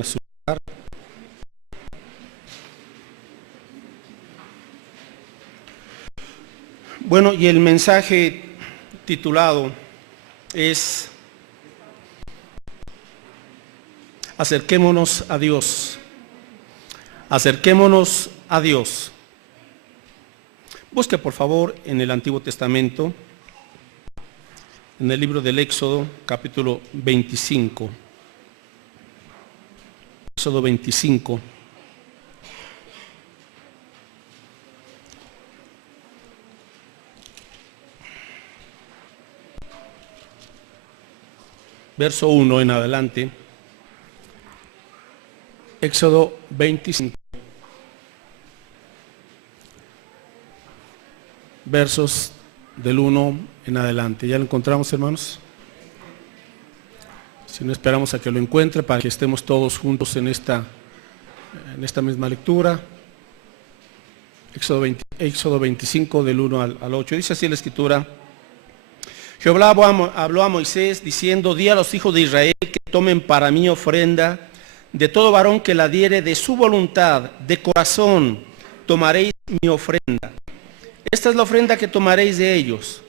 a su lugar. Bueno, y el mensaje titulado es Acerquémonos a Dios. Acerquémonos a Dios. Busque por favor en el Antiguo Testamento, en el libro del Éxodo, capítulo 25. Éxodo 25. Verso 1 en adelante. Éxodo 25. Versos del 1 en adelante. ¿Ya lo encontramos, hermanos? Si no, esperamos a que lo encuentre para que estemos todos juntos en esta misma lectura. Éxodo 25 del 1 al 8. Dice así la Escritura: Jehová habló a Moisés diciendo: di a los hijos de Israel que tomen para mí ofrenda de todo varón que la diere de su voluntad, de corazón tomaréis mi ofrenda. Esta es la ofrenda que tomaréis de ellos: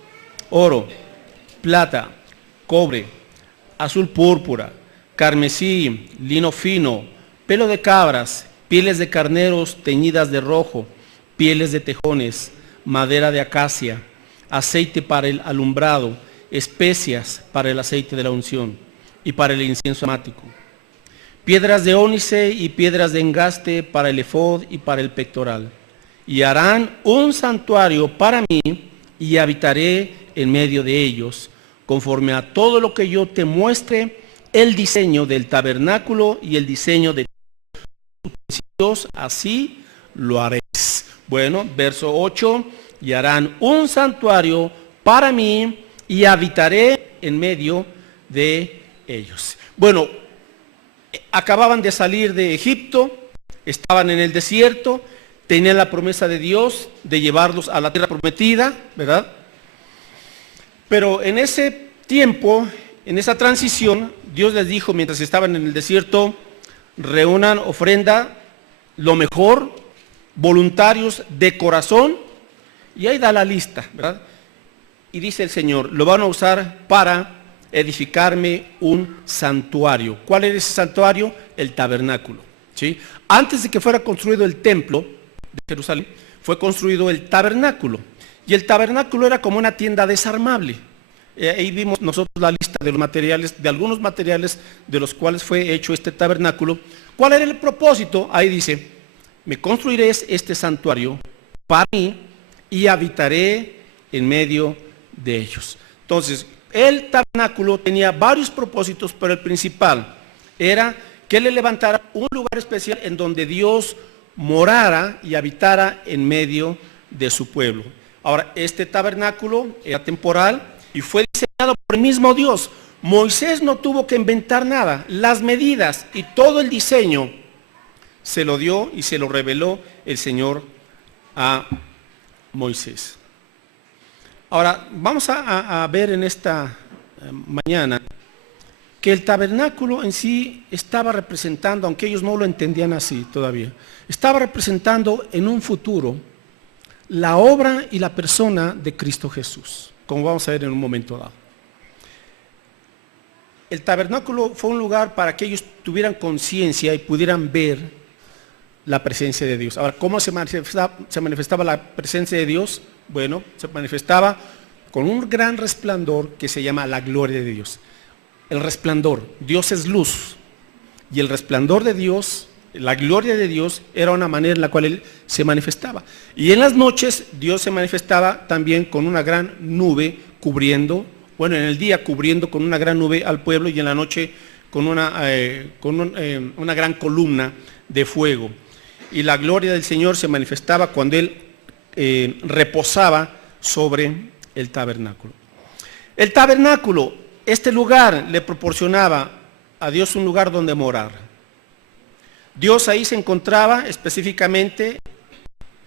oro, plata, cobre, azul púrpura, carmesí, lino fino, pelo de cabras, pieles de carneros teñidas de rojo, pieles de tejones, madera de acacia, aceite para el alumbrado, especias para el aceite de la unción y para el incienso aromático, piedras de ónice y piedras de engaste para el efod y para el pectoral. Y harán un santuario para mí y habitaré en medio de ellos, conforme a todo lo que yo te muestre el diseño del tabernáculo y el diseño de tus utensilios, así lo haréis. Bueno, verso 8, y harán un santuario para mí y habitaré en medio de ellos. Bueno, acababan de salir de Egipto, estaban en el desierto, tenían la promesa de Dios de llevarlos a la tierra prometida, ¿verdad? Pero en ese tiempo, en esa transición, Dios les dijo mientras estaban en el desierto: reúnan ofrenda, lo mejor, voluntarios de corazón, y ahí da la lista, ¿verdad? Y dice el Señor: lo van a usar para edificarme un santuario. ¿Cuál era ese santuario? El tabernáculo, ¿sí? Antes de que fuera construido el templo de Jerusalén, fue construido el tabernáculo. Y el tabernáculo era como una tienda desarmable. Ahí vimos nosotros la lista de los materiales, de algunos materiales de los cuales fue hecho este tabernáculo. ¿Cuál era el propósito? Ahí dice: me construiré este santuario para mí y habitaré en medio de ellos. Entonces, el tabernáculo tenía varios propósitos, pero el principal era que le levantara un lugar especial en donde Dios morara y habitara en medio de su pueblo. Ahora, este tabernáculo era temporal y fue diseñado por el mismo Dios. Moisés no tuvo que inventar nada. Las medidas y todo el diseño se lo dio y se lo reveló el Señor a Moisés. Ahora, vamos a ver en esta mañana que el tabernáculo en sí estaba representando, aunque ellos no lo entendían así todavía, estaba representando en un futuro la obra y la persona de Cristo Jesús, como vamos a ver en un momento dado. El tabernáculo fue un lugar para que ellos tuvieran conciencia y pudieran ver la presencia de Dios. Ahora, ¿cómo se manifestaba la presencia de Dios? Bueno, se manifestaba con un gran resplandor que se llama la gloria de Dios. El resplandor, Dios es luz, y el resplandor de Dios, la gloria de Dios, era una manera en la cual Él se manifestaba. Y en las noches Dios se manifestaba también con una gran nube cubriendo, bueno, en el día cubriendo con una gran nube al pueblo, y en la noche con una gran columna de fuego. Y la gloria del Señor se manifestaba cuando Él reposaba sobre el tabernáculo. El tabernáculo, este lugar, le proporcionaba a Dios un lugar donde morar. Dios ahí se encontraba específicamente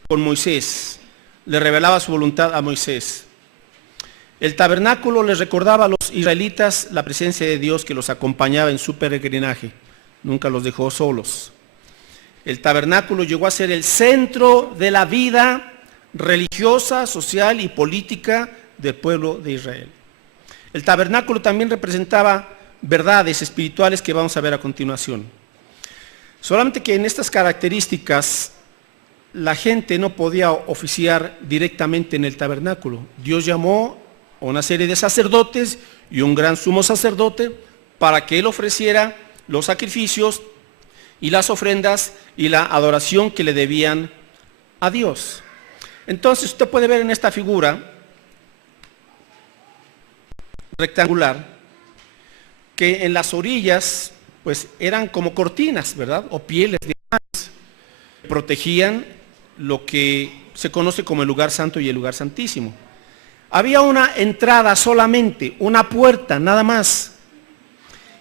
con Moisés, le revelaba su voluntad a Moisés. El tabernáculo les recordaba a los israelitas la presencia de Dios que los acompañaba en su peregrinaje. nunca los dejó solos. El tabernáculo llegó a ser el centro de la vida religiosa, social y política del pueblo de Israel. El tabernáculo también representaba verdades espirituales que vamos a ver a continuación. Solamente que en estas características la gente no podía oficiar directamente en el tabernáculo. Dios llamó a una serie de sacerdotes y un gran sumo sacerdote para que él ofreciera los sacrificios y las ofrendas y la adoración que le debían a Dios. Entonces usted puede ver en esta figura rectangular que en las orillas pues eran como cortinas, ¿verdad? O pieles de animales, protegían lo que se conoce como el lugar santo y el lugar santísimo. Había una entrada solamente, una puerta nada más.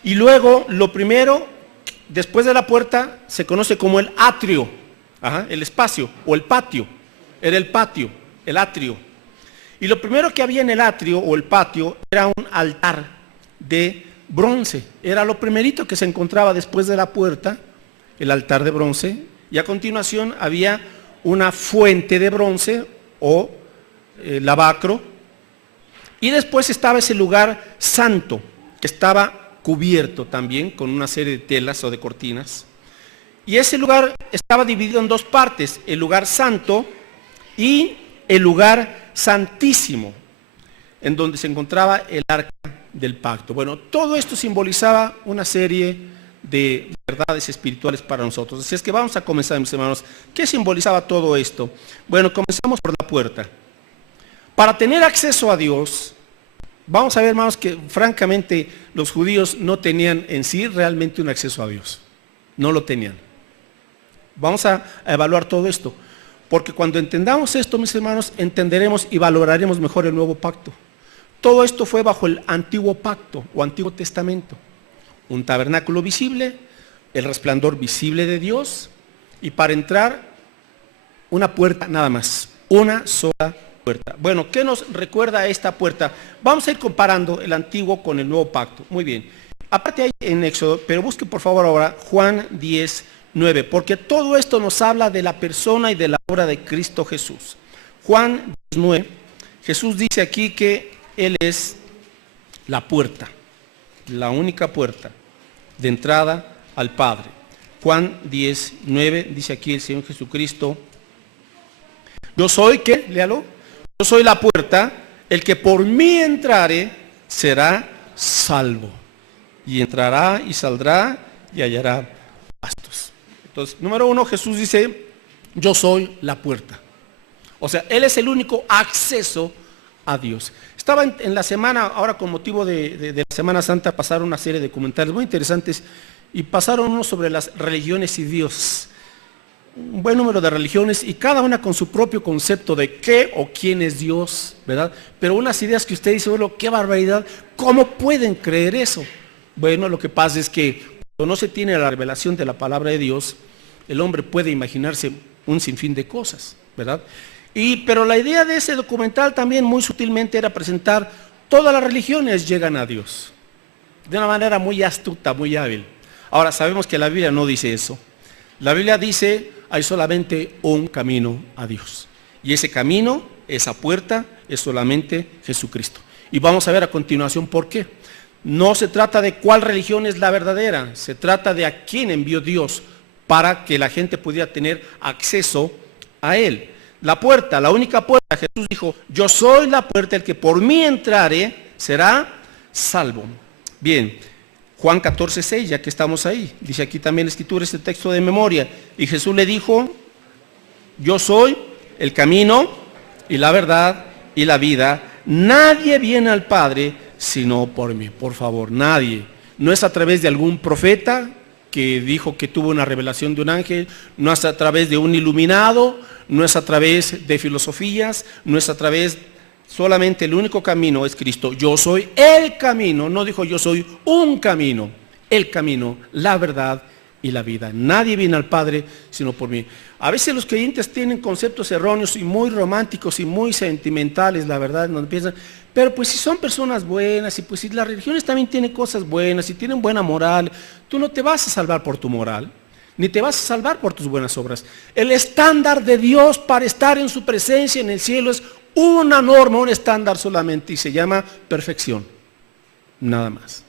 Y luego lo primero, después de la puerta, se conoce como el atrio, el espacio o el patio. Era el patio, el atrio. Y lo primero que había en el atrio o el patio era un altar de bronce. Era lo primerito que se encontraba después de la puerta, el altar de bronce. Y a continuación había una fuente de bronce o lavacro. Y después estaba ese lugar santo, que estaba cubierto también con una serie de telas o de cortinas. Y ese lugar estaba dividido en dos partes, el lugar santo y el lugar santísimo, en donde se encontraba el arca del pacto. Bueno, todo esto simbolizaba una serie de verdades espirituales para nosotros. Así es que vamos a comenzar, mis hermanos. ¿Qué simbolizaba todo esto? Bueno, comenzamos por la puerta. Para tener acceso a Dios, vamos a ver, hermanos, que francamente los judíos no tenían en sí realmente un acceso a Dios. No lo tenían. Vamos a evaluar todo esto. Porque cuando entendamos esto, mis hermanos, entenderemos y valoraremos mejor el nuevo pacto. Todo esto fue bajo el antiguo pacto o antiguo testamento. Un tabernáculo visible, el resplandor visible de Dios, y para entrar una puerta nada más, una sola puerta. Bueno, ¿qué nos recuerda esta puerta? Vamos a ir comparando el antiguo con el nuevo pacto. Muy bien. Aparte hay en Éxodo, pero busque por favor ahora Juan 10:9, porque todo esto nos habla de la persona y de la obra de Cristo Jesús. Juan 10:9, Jesús dice aquí que Él es la puerta, la única puerta de entrada al Padre. Juan 10:9 dice aquí el Señor Jesucristo: yo soy, ¿qué? Léalo. Yo soy la puerta, el que por mí entrare será salvo. Y entrará y saldrá y hallará pastos. Entonces, número uno, Jesús dice, yo soy la puerta. O sea, Él es el único acceso a Dios. Estaba en la semana, ahora con motivo de la Semana Santa, pasaron una serie de documentales muy interesantes y pasaron uno sobre las religiones y Dios. Un buen número de religiones y cada una con su propio concepto de qué o quién es Dios, ¿verdad? Pero unas ideas que usted dice, bueno, qué barbaridad, ¿cómo pueden creer eso? Bueno, lo que pasa es que cuando no se tiene la revelación de la palabra de Dios, el hombre puede imaginarse un sinfín de cosas, ¿verdad? Pero la idea de ese documental también muy sutilmente era presentar todas las religiones llegan a Dios, de una manera muy astuta, muy hábil. Ahora, sabemos que la Biblia no dice eso. La Biblia dice, hay solamente un camino a Dios. Y ese camino, esa puerta, es solamente Jesucristo. Y vamos a ver a continuación por qué. No se trata de cuál religión es la verdadera, se trata de a quién envió Dios para que la gente pudiera tener acceso a Él. La puerta, la única puerta, Jesús dijo, yo soy la puerta, el que por mí entrare será salvo. Bien, Juan 14:6, ya que estamos ahí, dice aquí también la Escritura, este texto de memoria, y Jesús le dijo, yo soy el camino y la verdad y la vida, nadie viene al Padre sino por mí. Por favor, nadie. No es a través de algún profeta que dijo que tuvo una revelación de un ángel, no es a través de un iluminado, no es a través de filosofías, no es a través, solamente el único camino es Cristo. Yo soy el camino, no dijo yo soy un camino, el camino, la verdad y la vida. Nadie viene al Padre sino por mí. A veces los creyentes tienen conceptos erróneos y muy románticos y muy sentimentales, la verdad, no piensan, Pero pues si son personas buenas y pues si las religiones también tienen cosas buenas y tienen buena moral, tú no te vas a salvar por tu moral, ni te vas a salvar por tus buenas obras. El estándar de Dios para estar en su presencia en el cielo es una norma, un estándar solamente, y se llama perfección. Nada más.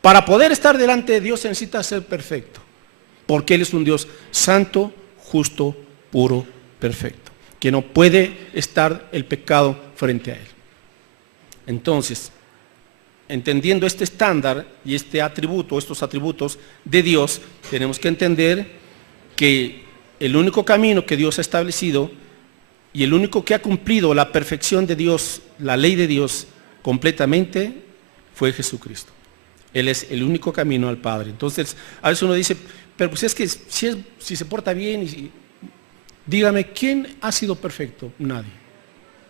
Para poder estar delante de Dios se necesita ser perfecto, porque Él es un Dios santo, justo, puro, perfecto, que no puede estar el pecado frente a Él. Entonces, entendiendo este estándar y este atributo, estos atributos de Dios, tenemos que entender que el único camino que Dios ha establecido y el único que ha cumplido la perfección de Dios, la ley de Dios completamente, fue Jesucristo. Él es el único camino al Padre. Entonces, a veces uno dice, pero pues es que si se porta bien, dígame, ¿quién ha sido perfecto? Nadie.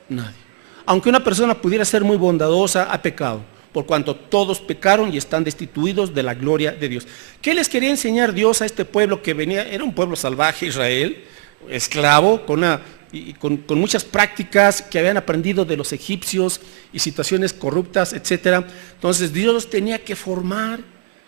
Nadie. Aunque una persona pudiera ser muy bondadosa, ha pecado, por cuanto todos pecaron y están destituidos de la gloria de Dios. ¿Qué les quería enseñar Dios a este pueblo que venía? Era un pueblo salvaje, Israel, esclavo, con muchas prácticas que habían aprendido de los egipcios y situaciones corruptas, etc. Entonces Dios tenía que formar,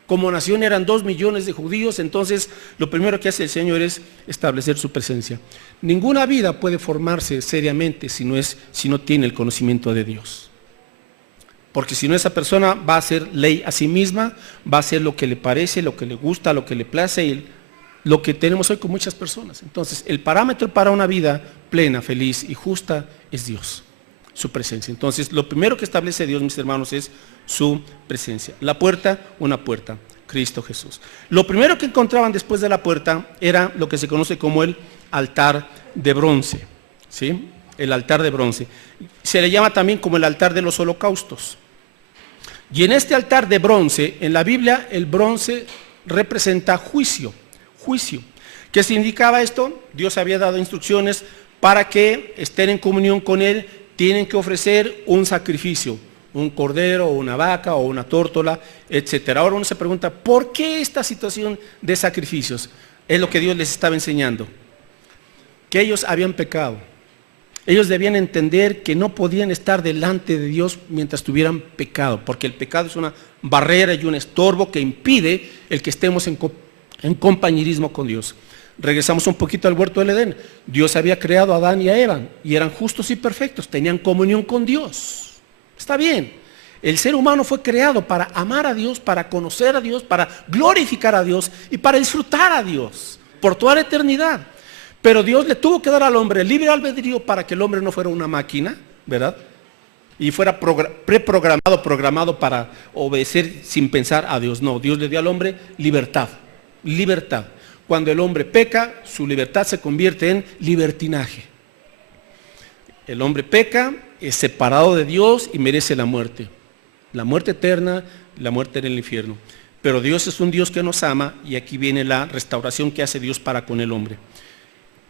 como nación eran 2 millones de judíos, entonces lo primero que hace el Señor es establecer su presencia. Ninguna vida puede formarse seriamente si no tiene el conocimiento de Dios. Porque si no, esa persona va a hacer ley a sí misma, va a hacer lo que le parece, lo que le gusta, lo que le place, y lo que tenemos hoy con muchas personas. Entonces, el parámetro para una vida plena, feliz y justa es Dios, su presencia. Entonces, lo primero que establece Dios, mis hermanos, es su presencia. La puerta, una puerta, Cristo Jesús. Lo primero que encontraban después de la puerta era lo que se conoce como el altar de bronce, ¿sí? El altar de bronce. Se le llama también como el altar de los holocaustos. Y en este altar de bronce, en la Biblia, el bronce representa juicio. ¿Qué significaba esto? Dios había dado instrucciones para que estén en comunión con Él, tienen que ofrecer un sacrificio, un cordero, o una vaca, o una tórtola, etc. Ahora uno se pregunta, ¿por qué esta situación de sacrificios? Es lo que Dios les estaba enseñando. Que ellos habían pecado. Ellos debían entender que no podían estar delante de Dios mientras tuvieran pecado, porque el pecado es una barrera y un estorbo que impide el que estemos en compañerismo con Dios. Regresamos un poquito al huerto del Edén. Dios había creado a Adán y a Eva y eran justos y perfectos, tenían comunión con Dios. Está bien. El ser humano fue creado para amar a Dios, para conocer a Dios, para glorificar a Dios y para disfrutar a Dios por toda la eternidad. Pero Dios le tuvo que dar al hombre libre albedrío para que el hombre no fuera una máquina, ¿verdad? Y fuera programado para obedecer sin pensar a Dios. No, Dios le dio al hombre libertad. Cuando el hombre peca, su libertad se convierte en libertinaje. El hombre peca, es separado de Dios y merece la muerte eterna, la muerte en el infierno. Pero Dios es un Dios que nos ama y aquí viene la restauración que hace Dios para con el hombre.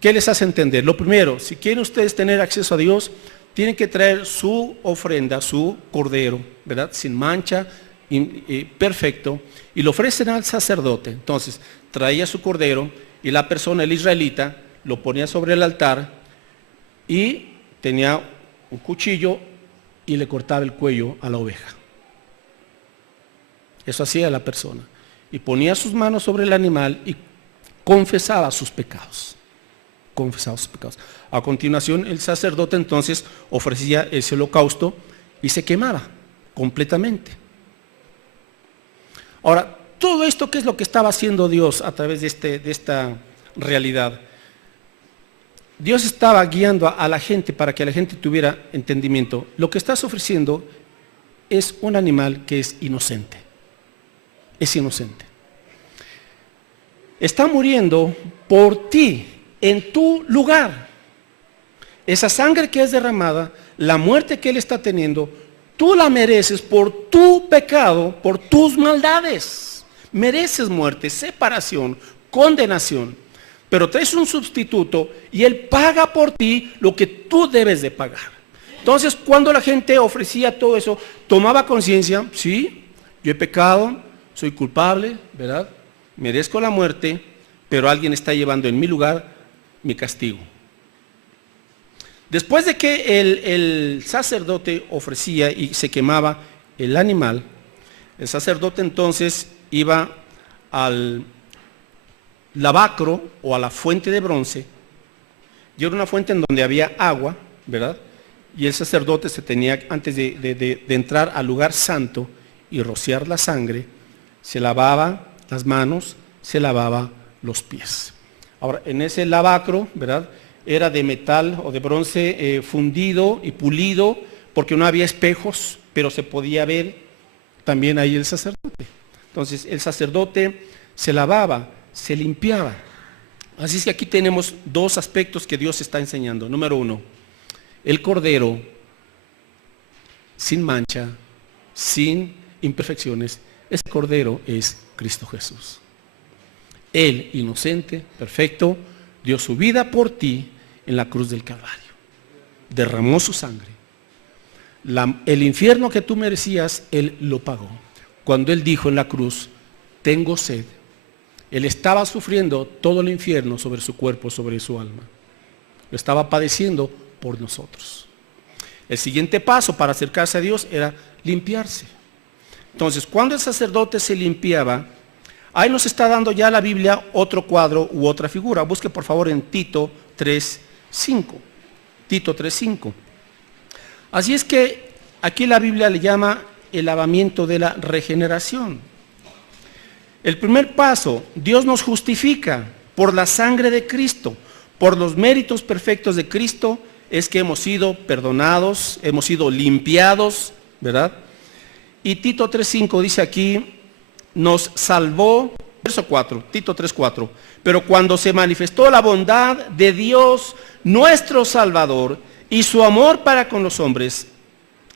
¿Qué les hace entender? Lo primero, si quieren ustedes tener acceso a Dios, tienen que traer su ofrenda, su cordero, ¿verdad? Sin mancha, perfecto, y lo ofrecen al sacerdote. Entonces, traía su cordero y la persona, el israelita, lo ponía sobre el altar y tenía un cuchillo y le cortaba el cuello a la oveja. Eso hacía la persona. Y ponía sus manos sobre el animal y confesaba sus pecados. A continuación, el sacerdote entonces ofrecía ese holocausto y se quemaba completamente. Ahora, todo esto, ¿qué es lo que estaba haciendo Dios a través de esta realidad? Dios estaba guiando a la gente para que la gente tuviera entendimiento. Lo que estás ofreciendo es un animal que es inocente. Es inocente. Está muriendo por ti, en tu lugar. Esa sangre que es derramada, la muerte que Él está teniendo, tú la mereces por tu pecado, por tus maldades. Mereces muerte, separación, condenación. Pero traes un sustituto y Él paga por ti lo que tú debes de pagar. Entonces, cuando la gente ofrecía todo eso, tomaba conciencia, sí, yo he pecado, soy culpable, ¿verdad? Merezco la muerte, pero alguien está llevando en mi lugar mi castigo. Después de que el sacerdote ofrecía y se quemaba el animal, el sacerdote entonces iba al lavacro o a la fuente de bronce, y era una fuente en donde había agua, ¿verdad? Y el sacerdote se tenía, antes de entrar al lugar santo y rociar la sangre, se lavaba las manos, se lavaba los pies. Ahora, en ese lavacro, ¿verdad?, era de metal o de bronce fundido y pulido, porque no había espejos, pero se podía ver también ahí el sacerdote. Entonces, el sacerdote se lavaba, se limpiaba. Así es que aquí tenemos dos aspectos que Dios está enseñando. Número uno, el cordero sin mancha, sin imperfecciones. Ese cordero es Cristo Jesús. Él, inocente, perfecto, dio su vida por ti en la cruz del Calvario. Derramó su sangre. El infierno que tú merecías, Él lo pagó. Cuando Él dijo en la cruz, tengo sed, Él estaba sufriendo todo el infierno sobre su cuerpo, sobre su alma. Lo estaba padeciendo por nosotros. El siguiente paso para acercarse a Dios era limpiarse. Entonces, cuando el sacerdote se limpiaba, ahí nos está dando ya la Biblia otro cuadro u otra figura. Busque por favor en Tito 3:5. Tito 3:5. Así es que aquí la Biblia le llama el lavamiento de la regeneración. El primer paso, Dios nos justifica por la sangre de Cristo, por los méritos perfectos de Cristo, es que hemos sido perdonados, hemos sido limpiados, ¿verdad? Y Tito 3:5 dice aquí, nos salvó, verso 4, Tito 3:4, pero cuando se manifestó la bondad de Dios, nuestro Salvador, y su amor para con los hombres,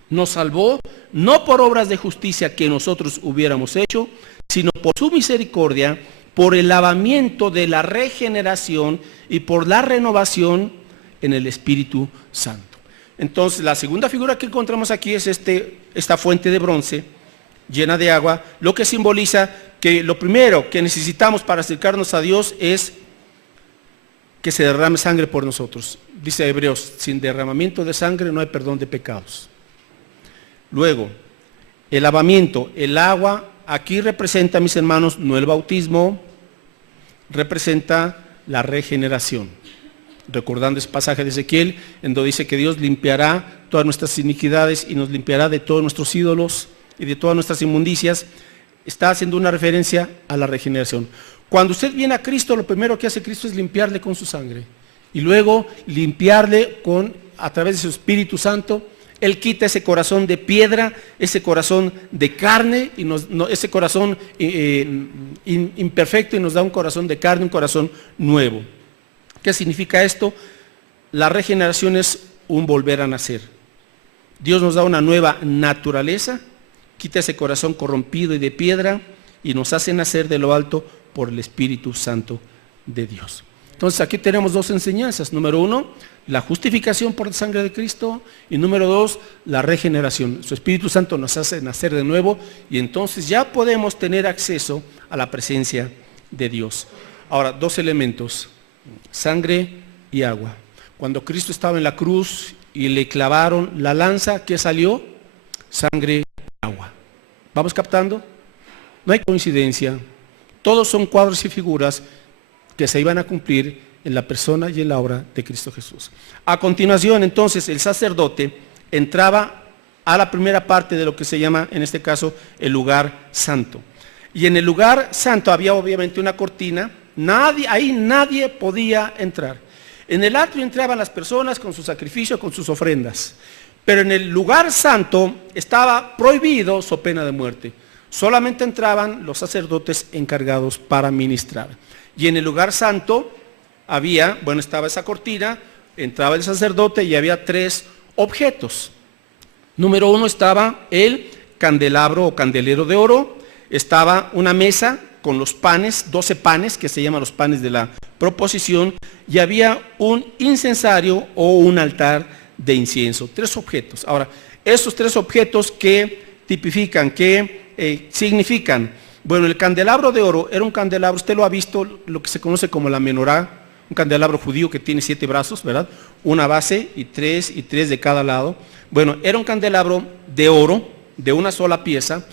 nos salvó no por obras de justicia que nosotros hubiéramos hecho, sino por su misericordia, por el lavamiento de la regeneración y por la renovación en el Espíritu Santo. Entonces, la segunda figura que encontramos aquí es esta fuente de bronce llena de agua, lo que simboliza que lo primero que necesitamos para acercarnos a Dios es que se derrame sangre por nosotros. Dice Hebreos, sin derramamiento de sangre no hay perdón de pecados. Luego, el lavamiento, el agua, aquí representa, mis hermanos, no el bautismo, representa la regeneración. Recordando ese pasaje de Ezequiel, en donde dice que Dios limpiará todas nuestras iniquidades y nos limpiará de todos nuestros ídolos y de todas nuestras inmundicias, está haciendo una referencia a la regeneración. Cuando usted viene a Cristo, lo primero que hace Cristo es limpiarle con su sangre. Y luego limpiarle a través de su Espíritu Santo. Él quita ese corazón de piedra, ese corazón de carne, y ese corazón imperfecto, y nos da un corazón de carne, un corazón nuevo. ¿Qué significa esto? La regeneración es un volver a nacer. Dios nos da una nueva naturaleza, quita ese corazón corrompido y de piedra, y nos hace nacer de lo alto por el Espíritu Santo de Dios. Entonces aquí tenemos dos enseñanzas. Número uno, la justificación por la sangre de Cristo, y número dos, la regeneración. Su Espíritu Santo nos hace nacer de nuevo, y entonces ya podemos tener acceso a la presencia de Dios. Ahora, dos elementos, sangre y agua. Cuando Cristo estaba en la cruz y le clavaron la lanza, ¿qué salió? Sangre y agua. ¿Vamos captando? No hay coincidencia. Todos son cuadros y figuras que se iban a cumplir en la persona y en la obra de Cristo Jesús. A continuación, entonces, el sacerdote entraba a la primera parte de lo que se llama, en este caso, el lugar santo. Y en el lugar santo había obviamente una cortina, ahí nadie podía entrar. En el atrio entraban las personas con su sacrificio, con sus ofrendas. Pero en el lugar santo estaba prohibido, so pena de muerte. Solamente entraban los sacerdotes encargados para ministrar. Y en el lugar santo estaba esa cortina, entraba el sacerdote y había tres objetos. Número uno estaba el candelabro o candelero de oro, estaba una mesa con los panes, 12 panes, que se llaman los panes de la proposición, y había un incensario o un altar de incienso. Tres objetos. Ahora, esos tres objetos, ¿qué tipifican? ¿Qué significan? Bueno, el candelabro de oro era un candelabro, usted lo ha visto, lo que se conoce como la menorá, un candelabro judío que tiene 7 brazos, ¿verdad? Una base y tres de cada lado. Bueno, era un candelabro de oro, de una sola pieza.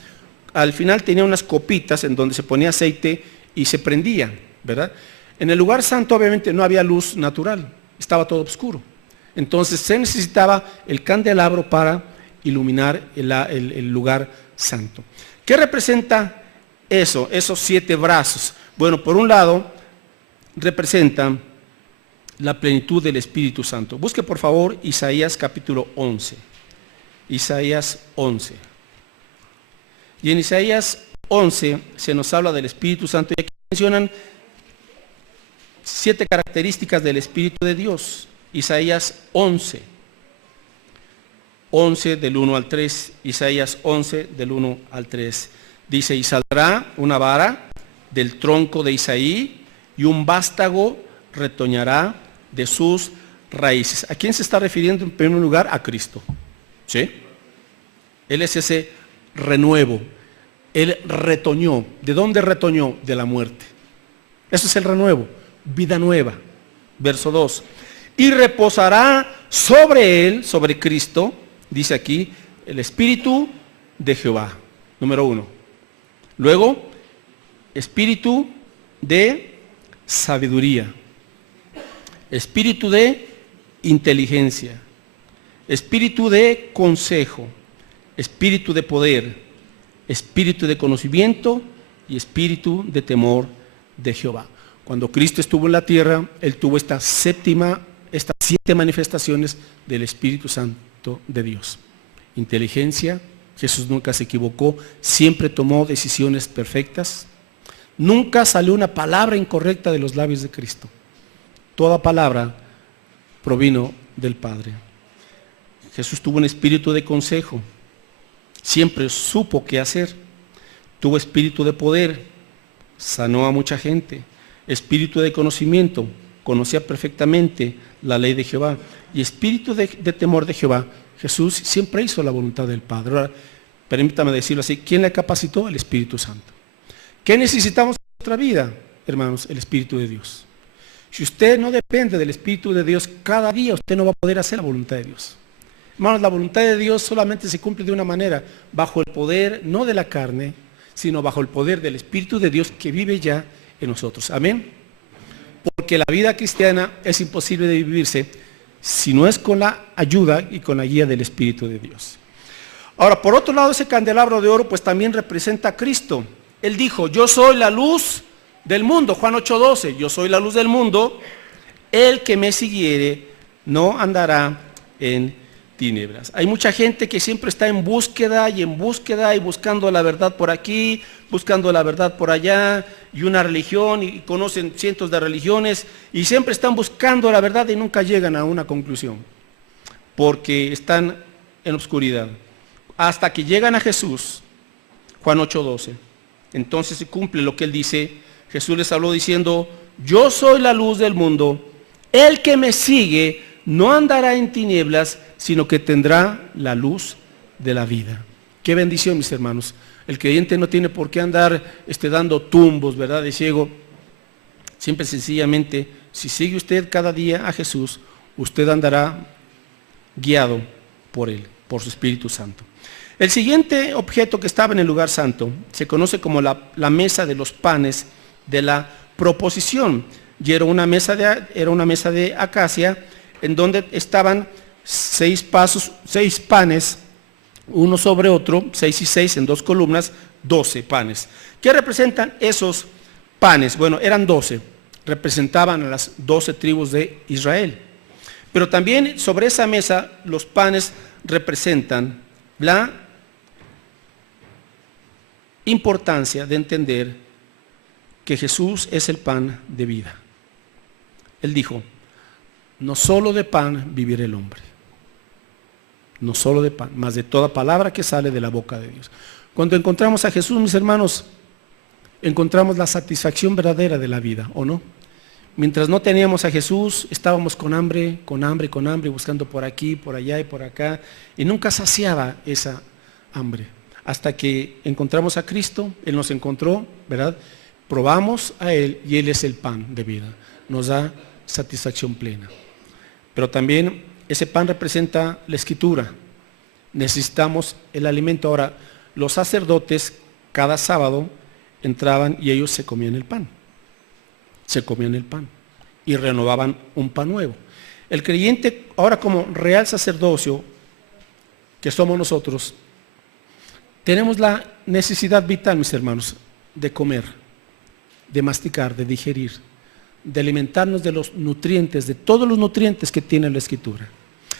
Al final tenía unas copitas en donde se ponía aceite y se prendía, ¿verdad? En el lugar santo obviamente no había luz natural, estaba todo oscuro. Entonces se necesitaba el candelabro para iluminar el lugar santo. ¿Qué representa eso, esos 7 brazos? Bueno, por un lado, representan la plenitud del Espíritu Santo. Busque por favor Isaías capítulo 11. Isaías 11. Y en Isaías 11 se nos habla del Espíritu Santo y aquí mencionan 7 características del Espíritu de Dios. Isaías 11. 11 del 1 al 3. Isaías 11 del 1 al 3. Dice, y saldrá una vara del tronco de Isaí y un vástago retoñará de sus raíces. ¿A quién se está refiriendo en primer lugar? A Cristo. ¿Sí? Él es ese renuevo. Él retoñó. ¿De dónde retoñó? De la muerte. Eso es el renuevo. Vida nueva. Verso 2. Y reposará sobre él, sobre Cristo, dice aquí, el Espíritu de Jehová. Número 1. Luego, Espíritu de sabiduría. Espíritu de inteligencia. Espíritu de consejo. Espíritu de poder. Espíritu de conocimiento y espíritu de temor de Jehová. Cuando Cristo estuvo en la tierra, Él tuvo estas 7 manifestaciones del Espíritu Santo de Dios. Inteligencia, Jesús nunca se equivocó, siempre tomó decisiones perfectas. Nunca salió una palabra incorrecta de los labios de Cristo. Toda palabra provino del Padre. Jesús tuvo un espíritu de consejo. Siempre supo qué hacer. Tuvo espíritu de poder. Sanó a mucha gente. Espíritu de conocimiento. Conocía perfectamente la ley de Jehová. Y espíritu de temor de Jehová. Jesús siempre hizo la voluntad del Padre. Ahora, permítame decirlo así. ¿Quién le capacitó? El Espíritu Santo. ¿Qué necesitamos en nuestra vida, hermanos? El Espíritu de Dios. Si usted no depende del Espíritu de Dios, cada día usted no va a poder hacer la voluntad de Dios. Hermanos, la voluntad de Dios solamente se cumple de una manera, bajo el poder, no de la carne, sino bajo el poder del Espíritu de Dios que vive ya en nosotros. Amén. Porque la vida cristiana es imposible de vivirse si no es con la ayuda y con la guía del Espíritu de Dios. Ahora, por otro lado, ese candelabro de oro pues también representa a Cristo. Él dijo, yo soy la luz del mundo, Juan 8:12, yo soy la luz del mundo, el que me siguiere no andará en tinieblas. Hay mucha gente que siempre está en búsqueda y buscando la verdad por aquí, buscando la verdad por allá, y una religión, y conocen cientos de religiones, y siempre están buscando la verdad y nunca llegan a una conclusión, porque están en oscuridad. Hasta que llegan a Jesús, Juan 8:12, entonces se cumple lo que él dice. Jesús les habló diciendo, yo soy la luz del mundo, el que me sigue no andará en tinieblas, sino que tendrá la luz de la vida. Qué bendición, mis hermanos. El creyente no tiene por qué andar dando tumbos, ¿verdad? De ciego. Siempre sencillamente, si sigue usted cada día a Jesús, usted andará guiado por Él, por su Espíritu Santo. El siguiente objeto que estaba en el lugar santo se conoce como la mesa de los panes de la proposición. Y era una mesa de acacia en donde estaban 6 panes, uno sobre otro, 6 y 6 en 2 columnas, 12 panes. ¿Qué representan esos panes? Bueno, eran 12, representaban a las 12 tribus de Israel. Pero también sobre esa mesa los panes representan la importancia de entender que Jesús es el pan de vida. Él dijo, no solo de pan vivirá el hombre, no solo de pan, mas de toda palabra que sale de la boca de Dios. Cuando encontramos a Jesús, mis hermanos, encontramos la satisfacción verdadera de la vida, ¿o no? Mientras no teníamos a Jesús, estábamos con hambre, buscando por aquí, por allá y por acá, y nunca saciaba esa hambre. Hasta que encontramos a Cristo, Él nos encontró, ¿verdad? Probamos a Él y Él es el pan de vida. Nos da satisfacción plena. Pero también ese pan representa la Escritura. Necesitamos el alimento. Ahora, los sacerdotes cada sábado entraban y ellos se comían el pan. Se comían el pan y renovaban un pan nuevo. El creyente, ahora como real sacerdocio, que somos nosotros, tenemos la necesidad vital, mis hermanos, de comer, de masticar, de digerir, de alimentarnos de los nutrientes, de todos los nutrientes que tiene la Escritura.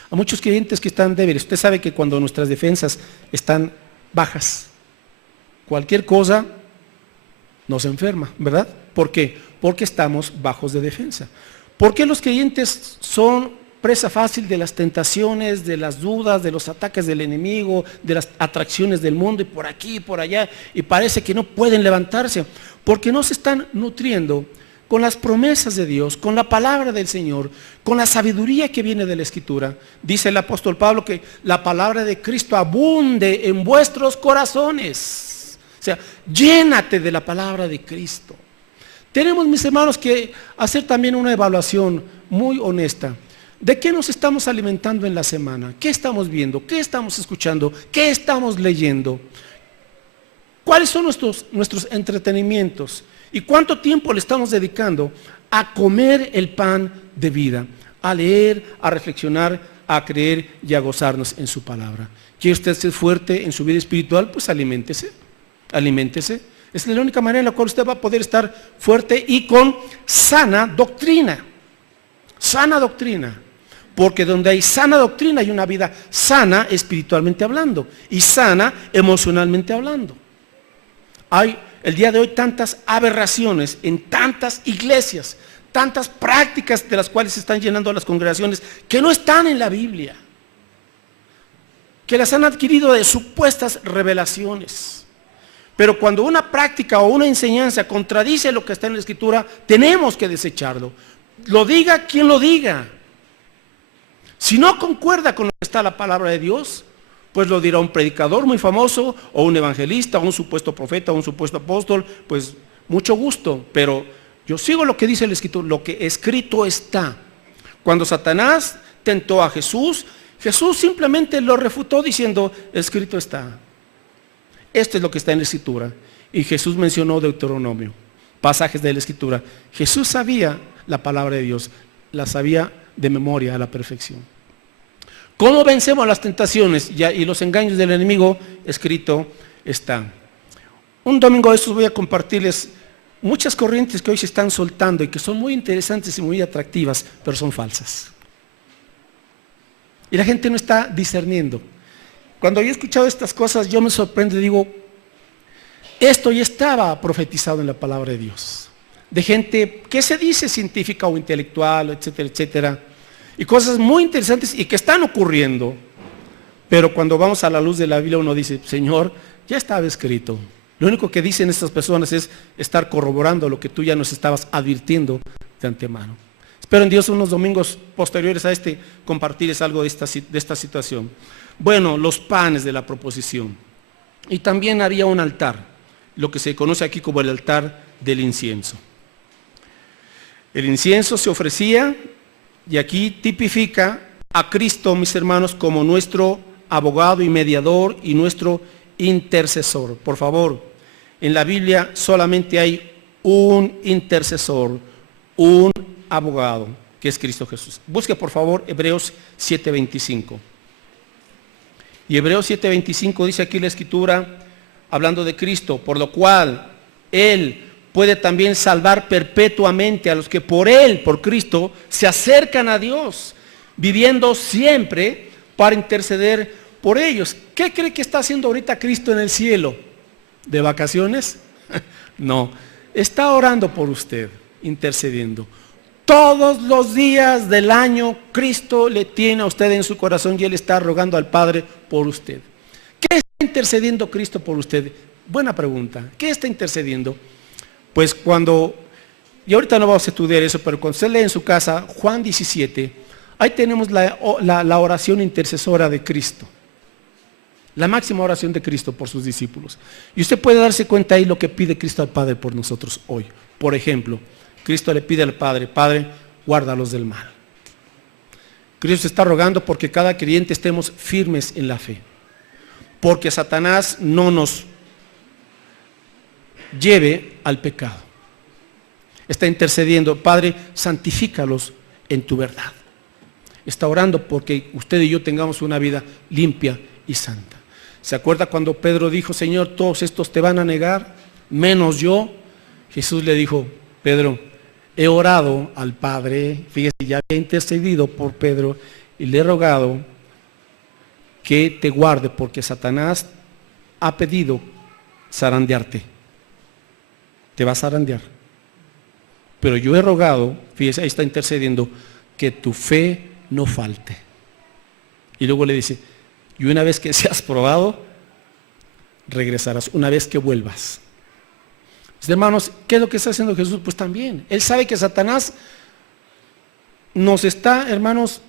A muchos creyentes que están débiles, usted sabe que cuando nuestras defensas están bajas, cualquier cosa nos enferma, ¿verdad? ¿Por qué? Porque estamos bajos de defensa. ¿Por qué los creyentes son presa fácil de las tentaciones, de las dudas, de los ataques del enemigo, de las atracciones del mundo y por aquí y por allá, y parece que no pueden levantarse? Porque no se están nutriendo con las promesas de Dios, con la palabra del Señor, con la sabiduría que viene de la Escritura. Dice el apóstol Pablo que la palabra de Cristo abunde en vuestros corazones. O sea, llénate de la palabra de Cristo. Tenemos, mis hermanos, que hacer también una evaluación muy honesta. ¿De qué nos estamos alimentando en la semana? ¿Qué estamos viendo? ¿Qué estamos escuchando? ¿Qué estamos leyendo? ¿Cuáles son nuestros entretenimientos? ¿Y cuánto tiempo le estamos dedicando a comer el pan de vida? A leer, a reflexionar, a creer y a gozarnos en su palabra. ¿Quiere usted ser fuerte en su vida espiritual? Pues aliméntese, aliméntese. Es la única manera en la cual usted va a poder estar fuerte y con sana doctrina. Sana doctrina. Porque donde hay sana doctrina hay una vida sana espiritualmente hablando y sana emocionalmente hablando. Hay el día de hoy tantas aberraciones en tantas iglesias, tantas prácticas de las cuales se están llenando las congregaciones que no están en la Biblia, que las han adquirido de supuestas revelaciones. Pero cuando una práctica o una enseñanza contradice lo que está en la Escritura, tenemos que desecharlo. Lo diga quien lo diga. Si no concuerda con lo que está la palabra de Dios, pues lo dirá un predicador muy famoso, o un evangelista, o un supuesto profeta, o un supuesto apóstol, pues mucho gusto. Pero yo sigo lo que dice la Escritura, lo que escrito está. Cuando Satanás tentó a Jesús, Jesús simplemente lo refutó diciendo, escrito está. Esto es lo que está en la Escritura. Y Jesús mencionó Deuteronomio, pasajes de la Escritura. Jesús sabía la palabra de Dios, la sabía de memoria a la perfección. ¿Cómo vencemos las tentaciones y los engaños del enemigo? Escrito está. Un domingo de estos voy a compartirles muchas corrientes que hoy se están soltando y que son muy interesantes y muy atractivas, pero son falsas. Y la gente no está discerniendo. Cuando yo he escuchado estas cosas, yo me sorprendo y digo, esto ya estaba profetizado en la palabra de Dios. De gente que se dice científica o intelectual, etcétera, etcétera. Y cosas muy interesantes y que están ocurriendo. Pero cuando vamos a la luz de la Biblia uno dice, Señor, ya estaba escrito. Lo único que dicen estas personas es estar corroborando lo que tú ya nos estabas advirtiendo de antemano. Espero en Dios unos domingos posteriores a este compartirles algo de esta situación. Bueno, los panes de la proposición. Y también había un altar, lo que se conoce aquí como el altar del incienso. El incienso se ofrecía y aquí tipifica a Cristo, mis hermanos, como nuestro abogado y mediador y nuestro intercesor. Por favor, en la Biblia solamente hay un intercesor, un abogado, que es Cristo Jesús. Busque por favor Hebreos 7:25. Y Hebreos 7:25 dice aquí la Escritura, hablando de Cristo, por lo cual Él puede también salvar perpetuamente a los que por Él, por Cristo, se acercan a Dios, viviendo siempre para interceder por ellos. ¿Qué cree que está haciendo ahorita Cristo en el cielo? ¿De vacaciones? No, está orando por usted, intercediendo. Todos los días del año Cristo le tiene a usted en su corazón y Él está rogando al Padre por usted. ¿Qué está intercediendo Cristo por usted? Buena pregunta. ¿Qué está intercediendo? Pues y ahorita no vamos a estudiar eso, pero cuando usted lee en su casa Juan 17, ahí tenemos la oración intercesora de Cristo. La máxima oración de Cristo por sus discípulos. Y usted puede darse cuenta ahí lo que pide Cristo al Padre por nosotros hoy. Por ejemplo, Cristo le pide al Padre, Padre, guárdalos del mal. Cristo está rogando porque cada creyente estemos firmes en la fe, porque Satanás no nos lleve al pecado. Está intercediendo: Padre, santifícalos en tu verdad. Está orando porque usted y yo tengamos una vida limpia y santa. ¿Se acuerda cuando Pedro dijo: Señor, todos estos te van a negar, menos yo? Jesús le dijo: Pedro, he orado al Padre, fíjese, ya había intercedido por Pedro y le he rogado que te guarde, porque Satanás ha pedido zarandearte. Te va a zarandear. Pero yo he rogado, fíjese, ahí está intercediendo, que tu fe no falte. Y luego le dice: y una vez que seas probado, regresarás, una vez que vuelvas. Hermanos, ¿qué es lo que está haciendo Jesús? Pues también, Él sabe que Satanás nos está, hermanos,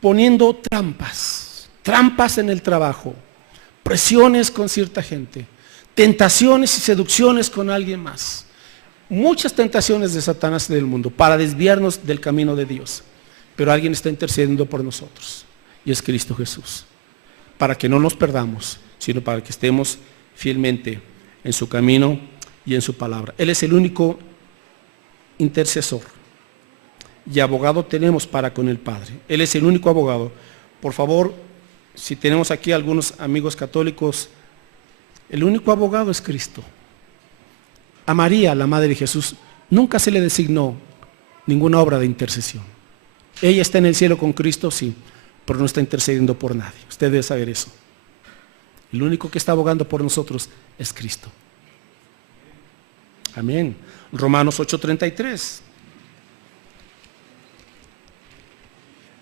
poniendo trampas en el trabajo, presiones con cierta gente, tentaciones y seducciones con alguien más. Muchas tentaciones de Satanás y del mundo para desviarnos del camino de Dios. Pero alguien está intercediendo por nosotros, y es Cristo Jesús, para que no nos perdamos, sino para que estemos fielmente en su camino y en su palabra. Él es el único intercesor y abogado tenemos para con el Padre. Él es el único abogado. Por favor, si tenemos aquí algunos amigos católicos, el único abogado es Cristo. A María, la madre de Jesús, nunca se le designó ninguna obra de intercesión. Ella está en el cielo con Cristo, sí, pero no está intercediendo por nadie. Usted debe saber eso. El único que está abogando por nosotros es Cristo. Amén. Romanos 8:33.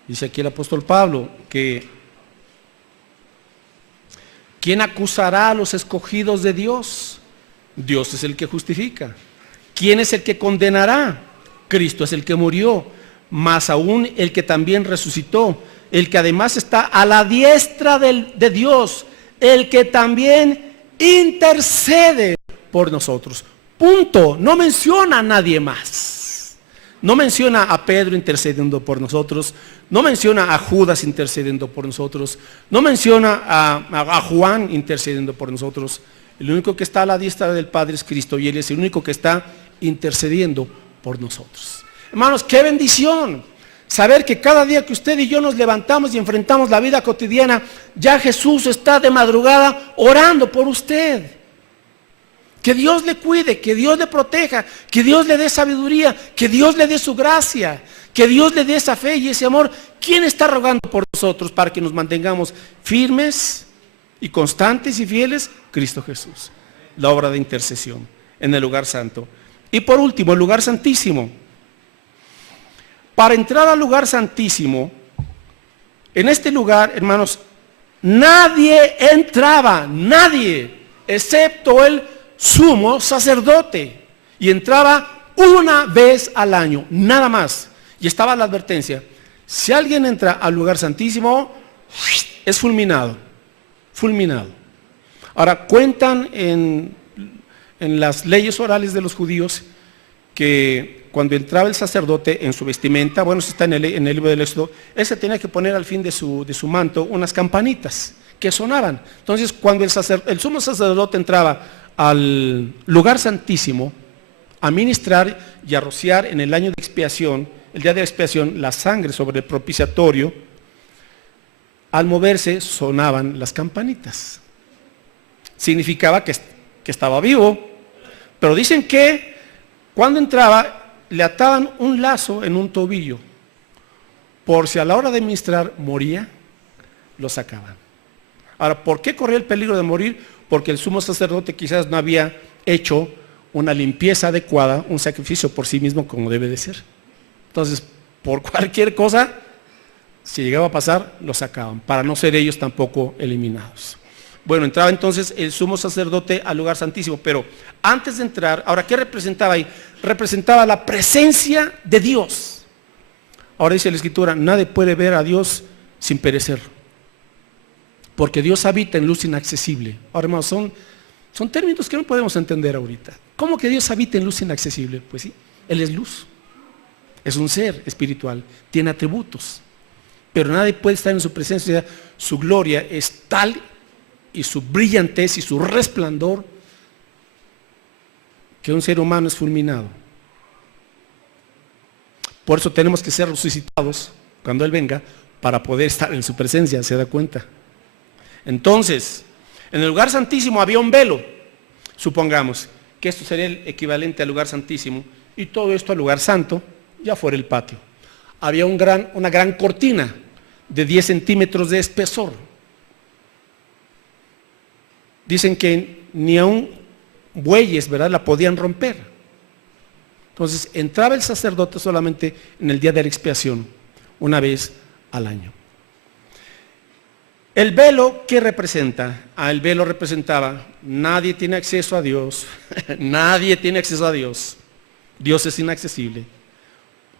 Dice aquí el apóstol Pablo que ¿quién acusará a los escogidos de Dios? Dios es el que justifica. ¿Quién es el que condenará? Cristo es el que murió, más aún el que también resucitó, el que además está a la diestra de Dios, el que también intercede por nosotros. Punto. No menciona a nadie más. No menciona a Pedro intercediendo por nosotros, no menciona a Judas intercediendo por nosotros, no menciona a Juan intercediendo por nosotros. El único que está a la diestra del Padre es Cristo, y Él es el único que está intercediendo por nosotros. Hermanos, qué bendición saber que cada día que usted y yo nos levantamos y enfrentamos la vida cotidiana, ya Jesús está de madrugada orando por usted. Que Dios le cuide, que Dios le proteja, que Dios le dé sabiduría, que Dios le dé su gracia, que Dios le dé esa fe y ese amor. ¿Quién está rogando por nosotros para que nos mantengamos firmes y constantes y fieles? Cristo Jesús, la obra de intercesión en el lugar santo. Y por último, el lugar santísimo. Para entrar al lugar santísimo, en este lugar, hermanos, nadie entraba, nadie, excepto el sumo sacerdote, y entraba una vez al año, nada más. Y estaba la advertencia: si alguien entra al lugar santísimo, es fulminado. Ahora, cuentan en las leyes orales de los judíos que cuando entraba el sacerdote en su vestimenta, bueno, eso está en el libro del Éxodo, él se tenía que poner al fin de su manto unas campanitas que sonaban. Entonces, cuando el sumo sacerdote entraba al lugar santísimo a ministrar y a rociar en el año de expiación, el día de expiación, la sangre sobre el propiciatorio, al moverse sonaban las campanitas. Significaba que estaba vivo. Pero dicen que cuando entraba le ataban un lazo en un tobillo, por si a la hora de ministrar moría, lo sacaban. Ahora, ¿por qué corría el peligro de morir? Porque el sumo sacerdote quizás no había hecho una limpieza adecuada, un sacrificio por sí mismo como debe de ser. Entonces, por cualquier cosa, si llegaba a pasar, lo sacaban, para no ser ellos tampoco eliminados. Bueno, entraba entonces el sumo sacerdote al lugar santísimo, pero antes de entrar, ahora, ¿qué representaba ahí? Representaba la presencia de Dios. Ahora dice la Escritura: nadie puede ver a Dios sin perecer, porque Dios habita en luz inaccesible. Ahora, hermanos, son términos que no podemos entender ahorita. ¿Cómo que Dios habita en luz inaccesible? Pues sí, Él es luz. Es un ser espiritual, tiene atributos, pero nadie puede estar en su presencia. Su gloria es tal y su brillantez y su resplandor que un ser humano es fulminado. Por eso tenemos que ser resucitados cuando Él venga para poder estar en su presencia, ¿se da cuenta? Entonces, en el lugar santísimo había un velo. Supongamos que esto sería el equivalente al lugar santísimo y todo esto al lugar santo, ya fuera el patio. Había una gran cortina de 10 centímetros de espesor. Dicen que ni aun bueyes, ¿verdad?, la podían romper. Entonces entraba el sacerdote solamente en el día de la expiación, una vez al año. El velo, ¿qué representa? El velo representaba, nadie tiene acceso a Dios, nadie tiene acceso a Dios. Dios es inaccesible.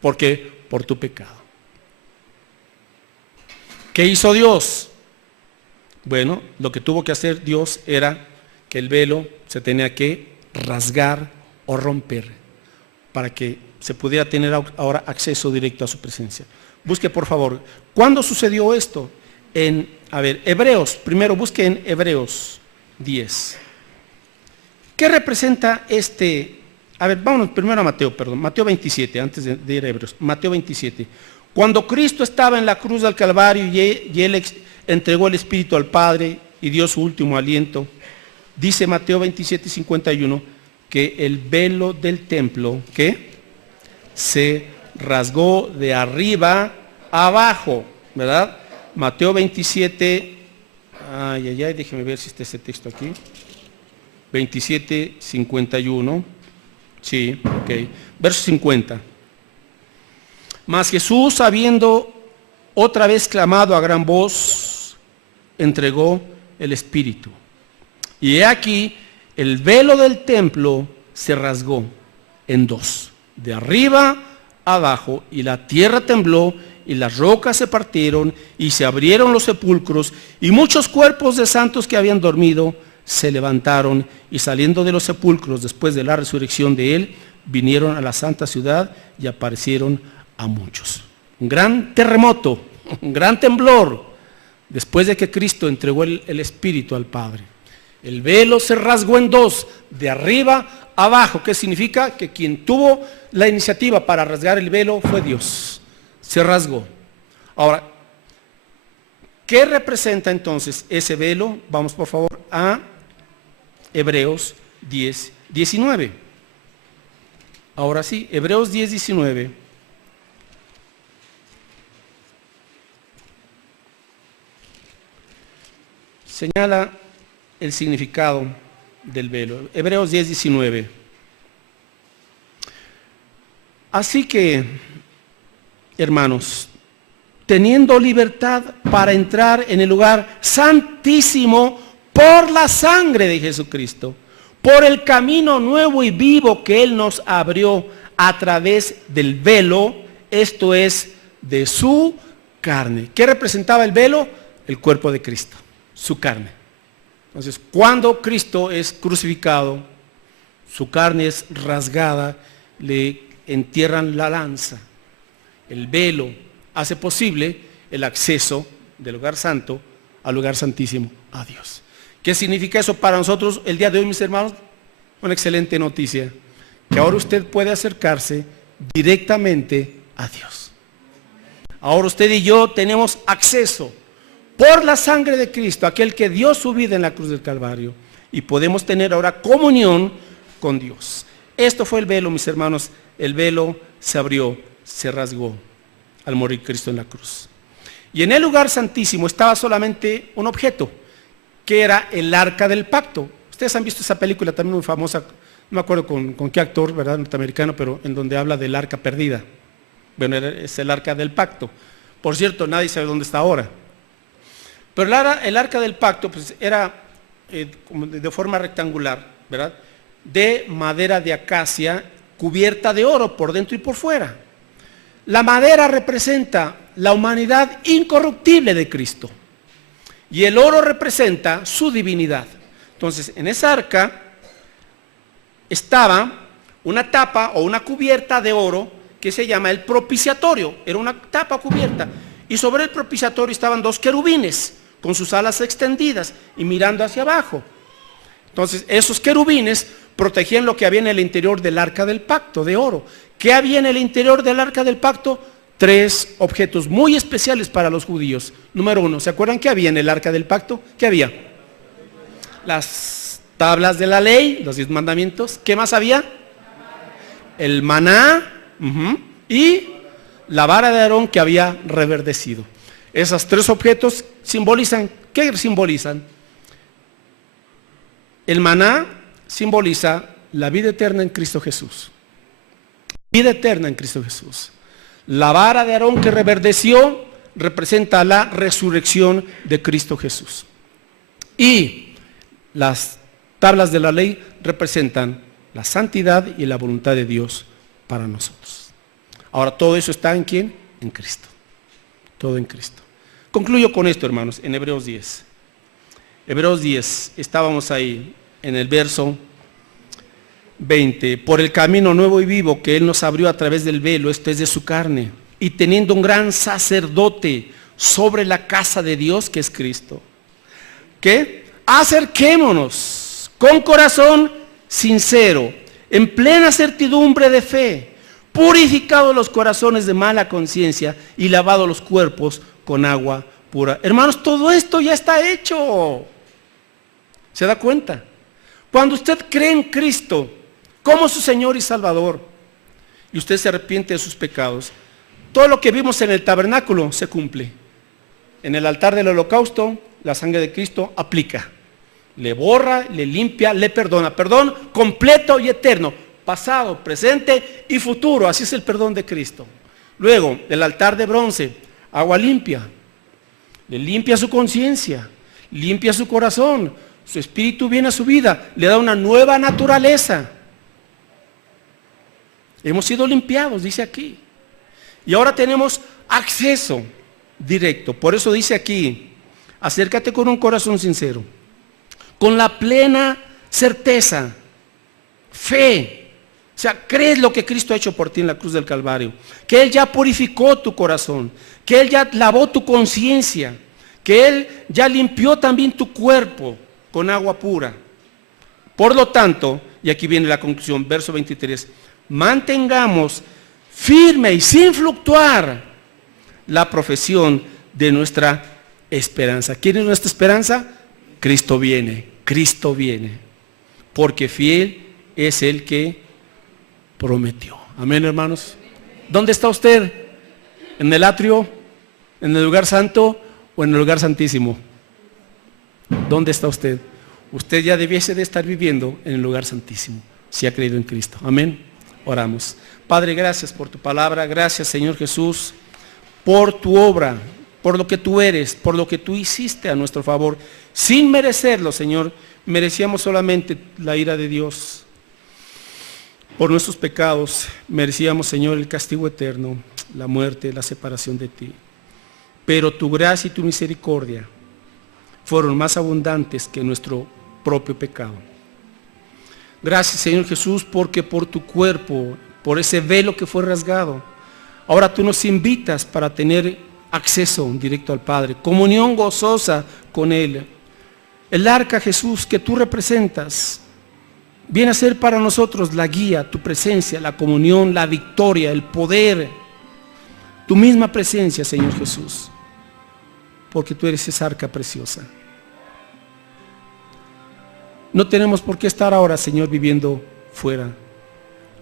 ¿Por qué? Por tu pecado. ¿Qué hizo Dios? Bueno, lo que tuvo que hacer Dios era que el velo se tenía que rasgar o romper para que se pudiera tener ahora acceso directo a su presencia. Busque por favor, ¿cuándo sucedió esto? Hebreos, primero busque en Hebreos 10. ¿Qué representa vámonos primero a Mateo 27, antes de ir a Hebreos. Mateo 27. Cuando Cristo estaba en la cruz del Calvario y Él entregó el Espíritu al Padre y dio su último aliento, dice Mateo 27, 51, que el velo del templo, ¿qué? Se rasgó de arriba a abajo, ¿verdad? Mateo 27, déjeme ver si está ese texto aquí. 27, 51. Sí, ok. Verso 50. Mas Jesús, habiendo otra vez clamado a gran voz, entregó el Espíritu. Y he aquí, el velo del templo se rasgó en dos, de arriba a abajo, y la tierra tembló, y las rocas se partieron, y se abrieron los sepulcros, y muchos cuerpos de santos que habían dormido se levantaron, y saliendo de los sepulcros después de la resurrección de Él, vinieron a la santa ciudad y aparecieron a muchos. Un gran terremoto, un gran temblor, después de que Cristo entregó el Espíritu al Padre. El velo se rasgó en dos, de arriba a abajo. ¿Qué significa? Que quien tuvo la iniciativa para rasgar el velo fue Dios. Se rasgó. Ahora, ¿qué representa entonces ese velo? Vamos por favor a Hebreos 10, 19. Ahora sí, Hebreos 10, 19. Señala el significado del velo. Hebreos 10, 19. Así que, hermanos, teniendo libertad para entrar en el lugar santísimo por la sangre de Jesucristo, por el camino nuevo y vivo que Él nos abrió a través del velo, esto es, de su carne. ¿Qué representaba el velo? El cuerpo de Cristo, su carne. Entonces, cuando Cristo es crucificado, su carne es rasgada, le entierran la lanza. El velo hace posible el acceso del lugar santo al lugar santísimo, a Dios. ¿Qué significa eso para nosotros el día de hoy, mis hermanos? Una excelente noticia, que ahora usted puede acercarse directamente a Dios. Ahora usted y yo tenemos acceso por la sangre de Cristo, aquel que dio su vida en la cruz del Calvario, y podemos tener ahora comunión con Dios. Esto fue el velo, mis hermanos. El velo se abrió, se rasgó al morir Cristo en la cruz. Y en el lugar santísimo estaba solamente un objeto, que era el arca del pacto. Ustedes han visto esa película también muy famosa, no me acuerdo con qué actor, ¿verdad?, norteamericano, pero en donde habla del arca perdida. Bueno, es el arca del pacto. Por cierto, nadie sabe dónde está ahora. Pero el arca del pacto pues, era como de forma rectangular, ¿verdad?, de madera de acacia cubierta de oro por dentro y por fuera. La madera representa la humanidad incorruptible de Cristo y el oro representa su divinidad. Entonces, en esa arca estaba una tapa o una cubierta de oro que se llama el propiciatorio. Era una tapa cubierta. Y sobre el propiciatorio estaban dos querubines con sus alas extendidas y mirando hacia abajo. Entonces, esos querubines protegían lo que había en el interior del arca del pacto de oro. ¿Qué había en el interior del arca del pacto? 3 objetos muy especiales para los judíos. Número 1, ¿se acuerdan qué había en el arca del pacto? ¿Qué había? Las tablas de la ley, los 10 mandamientos. ¿Qué más había? El maná y la vara de Aarón que había reverdecido. Esos 3 objetos simbolizan, ¿qué simbolizan? El maná simboliza la vida eterna en Cristo Jesús. Vida eterna en Cristo Jesús. La vara de Aarón que reverdeció representa la resurrección de Cristo Jesús. Y las tablas de la ley representan la santidad y la voluntad de Dios para nosotros. Ahora, todo eso está ¿en quién? En Cristo. Todo en Cristo. Concluyo con esto, hermanos, en Hebreos 10. Hebreos 10, estábamos ahí en el verso 20. Por el camino nuevo y vivo que Él nos abrió a través del velo, esto es de su carne, y teniendo un gran sacerdote sobre la casa de Dios, que es Cristo. ¿Qué? Acerquémonos con corazón sincero, en plena certidumbre de fe, purificados los corazones de mala conciencia y lavados los cuerpos con agua pura. Hermanos, todo esto ya está hecho. ¿Se da cuenta? Cuando usted cree en Cristo como su Señor y Salvador, y usted se arrepiente de sus pecados, todo lo que vimos en el tabernáculo se cumple. En el altar del holocausto, la sangre de Cristo aplica. Le borra, le limpia, le perdona. Perdón completo y eterno. Pasado, presente y futuro. Así es el perdón de Cristo. Luego, el altar de bronce, agua limpia. Le limpia su conciencia, limpia su corazón. Su espíritu viene a su vida, le da una nueva naturaleza. Hemos sido limpiados, dice aquí. Y ahora tenemos acceso directo. Por eso dice aquí, acércate con un corazón sincero, con la plena certeza, fe. O sea, crees lo que Cristo ha hecho por ti en la cruz del Calvario, que Él ya purificó tu corazón, que Él ya lavó tu conciencia, que Él ya limpió también tu cuerpo con agua pura. Por lo tanto, y aquí viene la conclusión, verso 23, mantengamos firme y sin fluctuar la profesión de nuestra esperanza. ¿Quién es nuestra esperanza? Cristo viene, porque fiel es el que prometió. Amén, hermanos. ¿Dónde está usted? ¿En el atrio? ¿En el lugar santo? ¿O en el lugar santísimo? ¿Dónde está usted? Usted ya debiese de estar viviendo en el lugar santísimo, si ha creído en Cristo. Amén. Oramos. Padre, gracias por tu palabra. Gracias, Señor Jesús, por tu obra, por lo que tú eres, por lo que tú hiciste a nuestro favor. Sin merecerlo, Señor, merecíamos solamente la ira de Dios. Por nuestros pecados merecíamos, Señor, el castigo eterno, la muerte, la separación de ti. Pero tu gracia y tu misericordia fueron más abundantes que nuestro propio pecado. Gracias, Señor Jesús, porque por tu cuerpo, por ese velo que fue rasgado, ahora tú nos invitas para tener acceso directo al Padre, comunión gozosa con Él. El arca, Jesús, que tú representas, viene a ser para nosotros la guía, tu presencia, la comunión, la victoria, el poder, tu misma presencia, Señor Jesús, porque tú eres esa arca preciosa. No tenemos por qué estar ahora, Señor, viviendo fuera.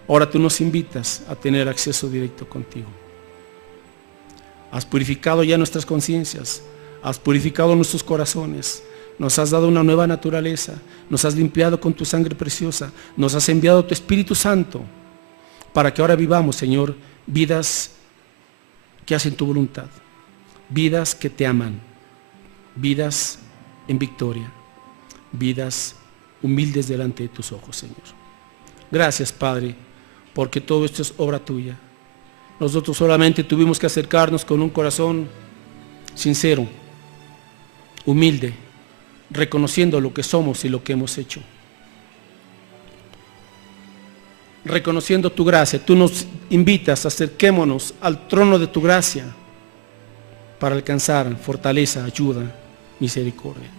Ahora tú nos invitas a tener acceso directo contigo. Has purificado ya nuestras conciencias, has purificado nuestros corazones, nos has dado una nueva naturaleza, nos has limpiado con tu sangre preciosa, nos has enviado tu Espíritu Santo para que ahora vivamos, Señor, vidas que hacen tu voluntad, vidas que te aman, vidas en victoria, vidas humildes delante de tus ojos, Señor. Gracias, Padre, porque todo esto es obra tuya. Nosotros solamente tuvimos que acercarnos con un corazón sincero, humilde, reconociendo lo que somos y lo que hemos hecho. reconociendo tu gracia. Tú nos invitas, acerquémonos al trono de tu gracia para alcanzar fortaleza, ayuda, misericordia.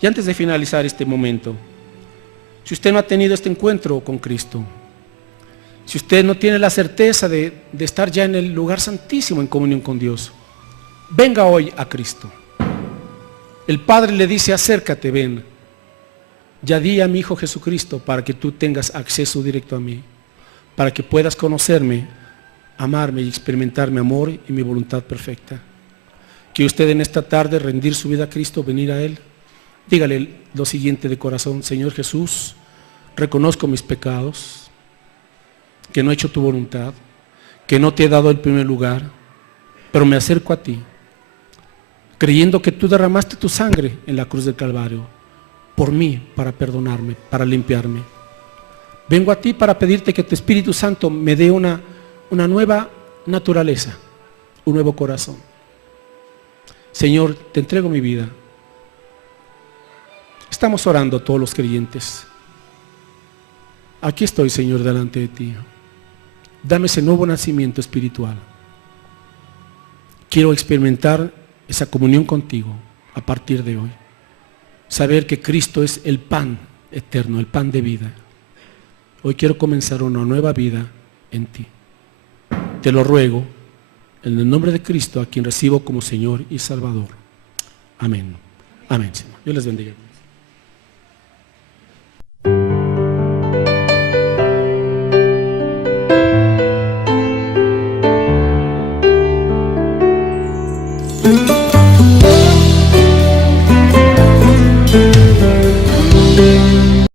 Y antes de finalizar este momento, si usted no ha tenido este encuentro con Cristo, si usted no tiene la certeza de estar ya en el lugar santísimo en comunión con Dios, venga hoy a Cristo. El Padre le dice: acércate, ven. Ya di a mi Hijo Jesucristo para que tú tengas acceso directo a mí, para que puedas conocerme, amarme y experimentar mi amor y mi voluntad perfecta. ¿Quiere usted en esta tarde rendir su vida a Cristo, venir a Él? Dígale lo siguiente de corazón: Señor Jesús, reconozco mis pecados, que no he hecho tu voluntad, que no te he dado el primer lugar, pero me acerco a ti, creyendo que tú derramaste tu sangre en la cruz del Calvario, por mí, para perdonarme, para limpiarme. Vengo a ti para pedirte que tu Espíritu Santo me dé una nueva naturaleza, un nuevo corazón. Señor, te entrego mi vida. Estamos orando todos los creyentes. Aquí estoy, Señor, delante de ti. Dame ese nuevo nacimiento espiritual. Quiero experimentar esa comunión contigo a partir de hoy. Saber que Cristo es el pan eterno, el pan de vida. Hoy quiero comenzar una nueva vida en ti. Te lo ruego en el nombre de Cristo, a quien recibo como Señor y Salvador. Amén. Amén, Señor. Dios les bendiga.